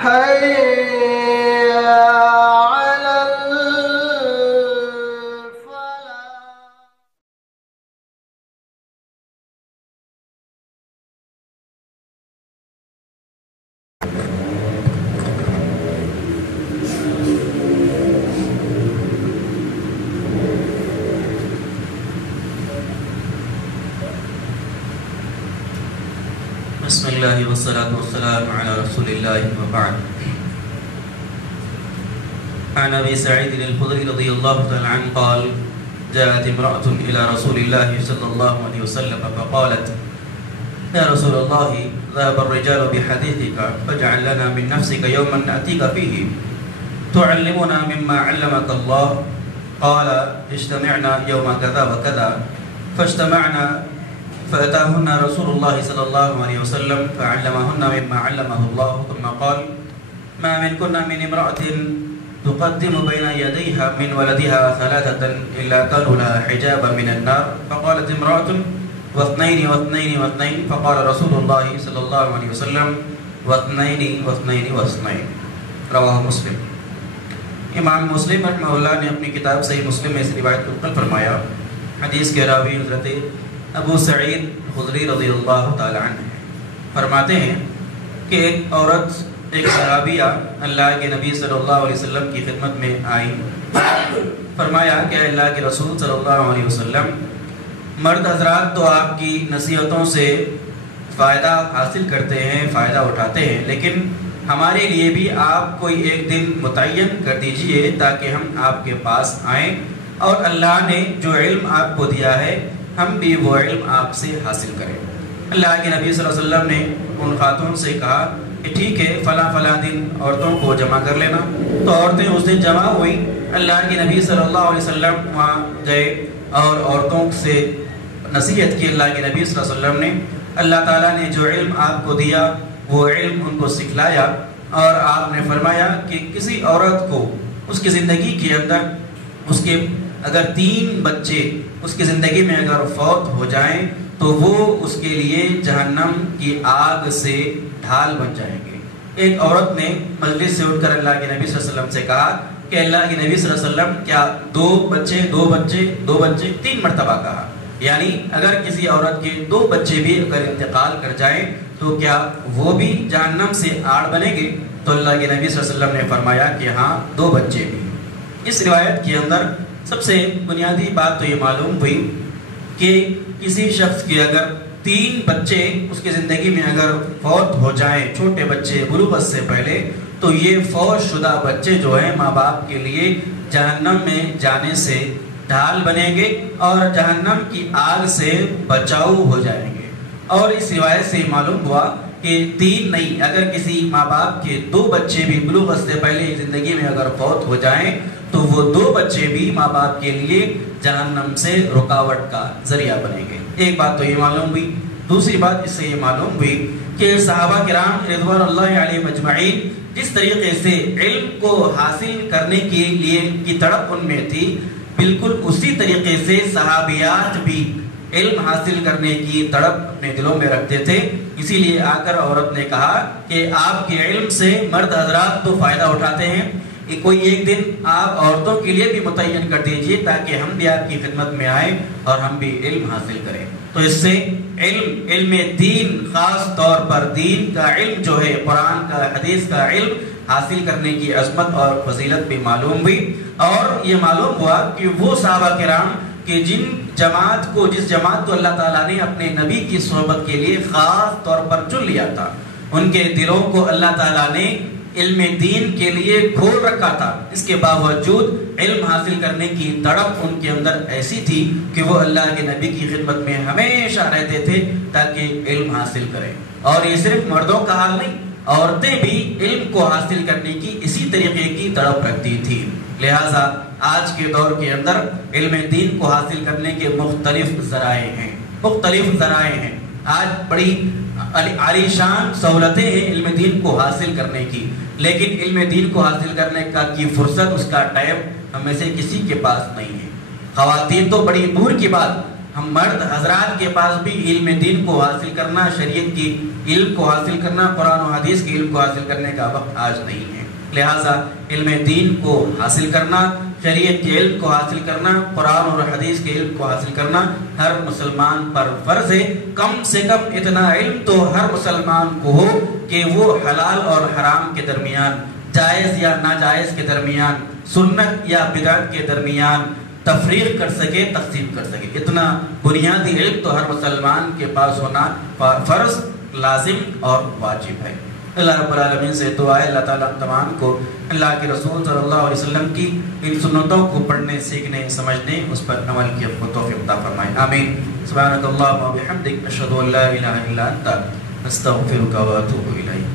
حي على الفلاح. بسم الله والصلاة والسلام على رسول الله وبعد. عن أبي سعيد الخدري رضي الله تعالى عنه قال: جاءت امرأة إلى رسول الله صلى الله عليه وسلم فقالت: يا رسول الله، ذهب الرجال بحديثك فاجعل لنا من نفسك يوما نأتيك فيه تعلمنا مما علمك الله. قال: اجتمعنا يوم كذا وكذا. فاجتمعنا فأتاهن رسول الله صلى الله عليه وسلم فعلمهن مما علمه الله. ثم قال: ما منكن من امرأة تقدم بين يديها من ولدها ثلاثة إلا كانوا لها حجابا من النار. فقالت امرأة: واثنين واثنين واثنين. فقال رسول الله صلى الله عليه وسلم: واثنين واثنين واثنين. رواہ مسلم. امام مسلم رحمہ اللہ نے اپنی کتاب صحیح مسلم میں اس روایت کو نقل فرمایا. حدیث کے راوی حضرت ابو سعید خدری رضی اللہ تعالی عنہ فرماتے ہیں کہ ایک عورت، ایک صحابیہ اللہ کے نبی صلی اللہ علیہ وسلم کی خدمت میں آئی. فرمایا کہ اللہ کے رسول صلی اللہ علیہ وسلم، مرد حضرات تو آپ کی نصیحتوں سے فائدہ حاصل کرتے ہیں، فائدہ اٹھاتے ہیں، لیکن ہمارے لیے بھی آپ کوئی ایک دن متعین کر دیجئے تاکہ ہم آپ کے پاس آئیں اور اللہ نے جو علم آپ کو دیا ہے ہم بھی وہ علم آپ سے حاصل کریں. اللہ کے نبی صلی اللہ علیہ وسلم نے ان خاتون سے کہا کہ ٹھیک ہے، فلاں فلاں دن عورتوں کو جمع کر لینا. تو عورتیں اس دن جمع ہوئی. اللہ کے نبی صلی اللہ علیہ وسلم وہاں گئے اور عورتوں سے نصیحت کی. اللہ کے نبی صلی اللہ علیہ وسلم نے اللہ تعالیٰ نے جو علم آپ کو دیا وہ علم ان کو سکھلایا، اور آپ نے فرمایا کہ کسی عورت کو اس کی زندگی کے اندر اس کے اگر 3 بچے اس کی زندگی میں اگر فوت ہو جائیں تو وہ اس کے لیے جہنم کی آگ سے ڈھال بن جائیں گے. ایک عورت نے مجلس سے اٹھ کر اللہ کے نبی صلی اللہ علیہ وسلم سے کہا کہ اللہ کے نبی صلی اللہ علیہ وسلم، کیا 2 بچے 3 مرتبہ کہا، یعنی اگر کسی عورت کے 2 بچے بھی اگر انتقال کر جائیں تو کیا وہ بھی جہنم سے آڑ بنیں گے؟ تو اللہ کے نبی صلی اللہ علیہ وسلم نے فرمایا کہ ہاں، 2 بچے بھی. اس روایت کے اندر سب سے بنیادی بات تو یہ معلوم ہوئی کہ کسی شخص کے اگر 3 بچے اس کی زندگی میں اگر فوت ہو جائیں، چھوٹے بچے بلوغت سے پہلے، تو یہ فوت شدہ بچے جو ہیں ماں باپ کے لیے جہنم میں جانے سے ڈھال بنیں گے اور جہنم کی آگ سے بچاؤ ہو جائیں گے. اور اس روایت سے معلوم ہوا کہ 3 نہیں، اگر کسی ماں باپ کے 2 بچے بھی بلوغت سے پہلے زندگی میں اگر فوت ہو جائیں تو وہ 2 بچے بھی ماں باپ کے لیے جہنم سے رکاوٹ کا ذریعہ بنیں گے. ایک بات تو یہ معلوم ہوئی. دوسری بات اس سے یہ معلوم ہوئی کہ صحابہ کرام رضوان اللہ علیہم اجمعین جس طریقے سے علم کو حاصل کرنے کے لیے کی تڑپ ان میں تھی، بالکل اسی طریقے سے صحابیات بھی علم حاصل کرنے کی تڑپ اپنے دلوں میں رکھتے تھے. اسی لیے آ کر عورت نے کہا کہ آپ کے علم سے مرد حضرات تو فائدہ اٹھاتے ہیں، کوئی ایک دن آپ عورتوں کے لیے بھی متعین کر دیجئے تاکہ ہم بھی آپ کی خدمت میں آئیں اور ہم بھی علم حاصل کریں. تو اس سے علم دین، خاص طور پر دین کا علم جو ہے، قرآن کا، حدیث کا علم حاصل کرنے کی عظمت اور فضیلت بھی معلوم ہوئی. اور یہ معلوم ہوا کہ وہ صحابہ کرام کہ جس جماعت کو اللہ تعالیٰ نے اپنے نبی کی صحبت کے لیے خاص طور پر چن لیا تھا، ان کے دلوں کو اللہ تعالیٰ نے علم دین کے لیے کھول رکھا تھا. اس کے باوجود علم حاصل کرنے کی تڑپ ان کے اندر ایسی تھی کہ وہ اللہ کے نبی کی خدمت میں ہمیشہ رہتے تھے تاکہ علم حاصل کریں. اور یہ صرف مردوں کا حال نہیں، عورتیں بھی علم کو حاصل کرنے کی اسی طریقے کی تڑپ رکھتی تھی. لہٰذا آج کے دور کے اندر علم دین کو حاصل کرنے کے مختلف ذرائع ہیں. آج بڑی عالی شان سہولتیں ہیں علم دین کو حاصل کرنے کی، لیکن علم دین کو حاصل کرنے کی فرصت، اس کا ٹائم ہم میں سے کسی کے پاس نہیں ہے. خواتین تو بڑی دور کی بات، ہم مرد حضرات کے پاس بھی علم دین کو حاصل کرنا، شریعت کی علم کو حاصل کرنا، قرآن و حدیث کی علم کو حاصل کرنے کا وقت آج نہیں ہے۔ لہٰذا علم دین کو حاصل کرنا، شریعت کے علم کو حاصل کرنا، قرآن اور حدیث کے علم کو حاصل کرنا ہر مسلمان پر فرض ہے۔ کم سے کم اتنا علم تو ہر مسلمان کو ہو کہ وہ حلال اور حرام کے درمیان، جائز یا ناجائز کے درمیان، سنت یا بدعت کے درمیان تفریق کر سکے، تقسیم کر سکے۔ اتنا بنیادی علم تو ہر مسلمان کے پاس ہونا فرض، لازم اور واجب ہے۔ اللہ رب العالمین سے دعا ہے اللہ تعالیٰ تمام کو اللہ کے رسول صلی اللہ علیہ وسلم کی ان سنتوں کو پڑھنے، سیکھنے، سمجھنے، اس پر عمل کی اپ کو توفیق عطا فرمائے، آمین۔ سبحانک اللہم و بحمدک، اشہد ان لا الہ الا انت، استغفرک و اتوب الیک۔